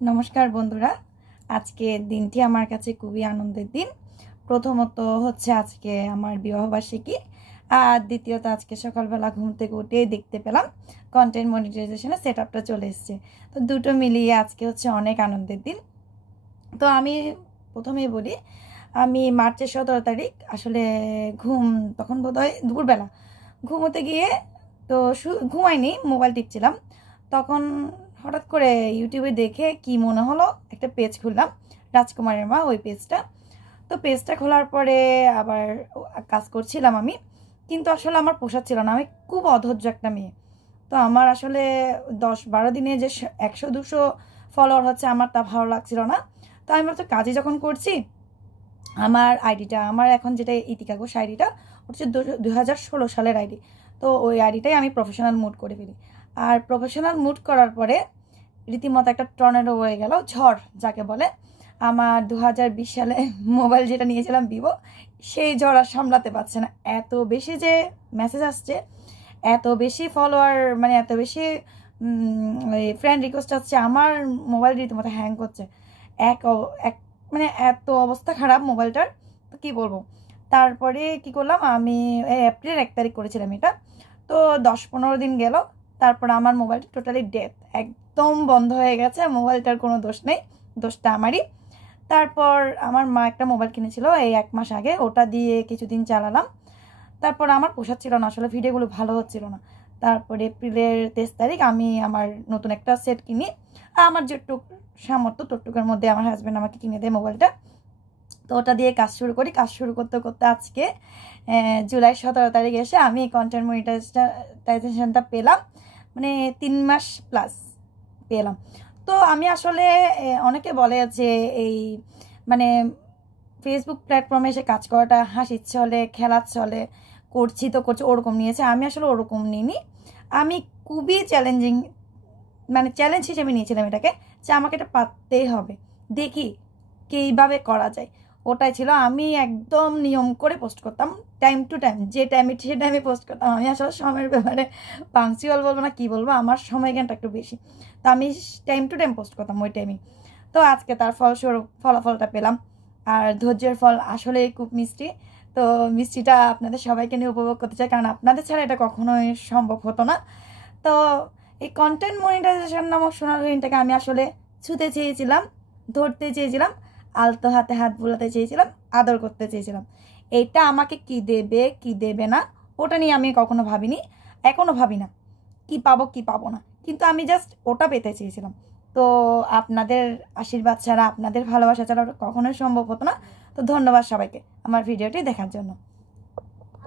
नमस्कार बंधुरा आज के दिन टी आमार काछे खूबई आनंदेर दिन। प्रथमत होच्छे आज के आमार विवाहबार्षिकी और द्वितीयत आज के सकाल बेला घुम थेके उठे देखते पेलाम कन्टेंट मनिटाइजेशনের सेटआपटा चले एसेছে। तो दुटो मिलिए आज के होच्छे अनेक आनंदेर दिन। तो आमी प्रथमेই বলি আমি মার্চের 17 তারিখ আসলে ঘুম তখন বোধহয় দুপুরবেলা ঘুমোতে গিয়ে তো ঘুমাইনি মোবাইল টিপছিলাম তখন হঠাৎ করে ইউটিউবে দেখে কি মনে হলো একটা পেজ খুললাম রাজকুমারের মা ওই পেজটা। তো পেজটা খোলার পরে আবার কাজ করছিলাম আমি, কিন্তু আসলে আমার পোষাচ্ছিল না। আমি খুব অধৈর্য একটা মেয়ে। তো আমার আসলে 10-12 দিনে যে 100-200 ফলোয়ার হচ্ছে আমার তা ভালো লাগছিল না। তো আমি ভাবছি কাজই যখন করছি আমার আইডিটা আমার এখন যেটা ইতিকা ঘোষ আইডিটা হচ্ছে 2016 সালের আইডি। তো ওই আইডিটাই আমি প্রফেশনাল মুড করে ফেলি। আর প্রফেশনাল মুড করার পরে রীতিমতো একটা টর্নেডো হয়ে গেল, ঝড় যাকে বলে। আমার 2020 সালে মোবাইল যেটা নিয়েছিলাম ভিভো, সেই ঝড় আর সামলাতে পারছে না। এত বেশি যে মেসেজ আসছে, এত বেশি ফলোয়ার, মানে এত বেশি ফ্রেন্ড রিকোয়েস্ট আসছে, আমার মোবাইল রীতিমতো হ্যাং করছে। এক মানে এত অবস্থা খারাপ মোবাইলটার, তো কী বলবো। তারপরে কি করলাম, আমি এপ্রিল 1 তারিখ করেছিলাম এটা। তো 10-15 দিন গেল, তারপর আমার মোবাইলটা টোটালি ডেথ, একদম বন্ধ হয়ে গেছে। মোবাইলটার কোনো দোষ নেই, দোষটা আমারই। তারপর আমার মা একটা মোবাইল কিনেছিল এই 1 মাস আগে, ওটা দিয়ে কিছুদিন চালালাম। তারপর আমার পোষাচ্ছিল না, আসলে ভিডিওগুলো ভালো হচ্ছিল না। তারপরে এপ্রিলের 23 তারিখ আমি আমার নতুন একটা সেট কিনি। আমার যেটুক সামর্থ্য ততটুকুর মধ্যে আমার হাজব্যান্ড আমাকে কিনে দেয় মোবাইলটা। তো ওটা দিয়ে কাজ শুরু করি। কাজ শুরু করতে করতে আজকে জুলাই 17 তারিখ এসে আমি কন্টেন্ট মনিটাইজেশনটা পেলাম, মানে 3 মাস প্লাস পেলাম। তো আমি আসলে অনেকে বলে যে এই মানে ফেসবুক প্ল্যাটফর্মে এসে কাজ করাটা হাসির ছলে খেলার ছলে করছি তো করছি ওরকম নিয়েছে। আমি আসলে ওরকম নিইনি। আমি খুবই চ্যালেঞ্জিং, মানে চ্যালেঞ্জ হিসেবে নিয়েছিলাম এটাকে, যে আমাকে এটা পারতেই হবে, দেখি কীভাবে করা যায়। ওটাই ছিল। আমি একদম নিয়ম করে পোস্ট করতাম, টাইম টু টাইম, যে টাইমে সে টাইমে পোস্ট করতাম। আমি আসলে সময়ের ব্যাপারে পাংচুয়াল বলবো না কি বলবো, আমার সময় জ্ঞানটা একটু বেশি। তো আমি টাইম টু টাইম পোস্ট করতাম ওই টাইমে। তো আজকে তার ফলাফলটা পেলাম। আর ধৈর্যের ফল আসলে খুব মিষ্টি। তো মিষ্টিটা আপনাদের সবাইকে নিয়ে উপভোগ করতে চাই, কারণ আপনাদের ছাড়া এটা কখনোই সম্ভব হতো না। তো এই কন্টেন্ট মনিটাইজেশন নামক সোনার হরিণটাকে আমি আসলে ছুঁতে চেয়েছিলাম, ধরতে চেয়েছিলাম, আলতো হাতে হাত বুলাতে চেয়েছিলাম, আদর করতে চেয়েছিলাম। এইটা আমাকে কি দেবে কি দেবে না ওটা নিয়ে আমি কখনো ভাবিনি, এখনও ভাবি না কি পাবো কি পাবো না, কিন্তু আমি জাস্ট ওটা পেতে চেয়েছিলাম। তো আপনাদের আশীর্বাদ ছাড়া, আপনাদের ভালোবাসা ছাড়া ওটা কখনোই সম্ভব হতো না। তো ধন্যবাদ সবাইকে আমার ভিডিওটি দেখার জন্য।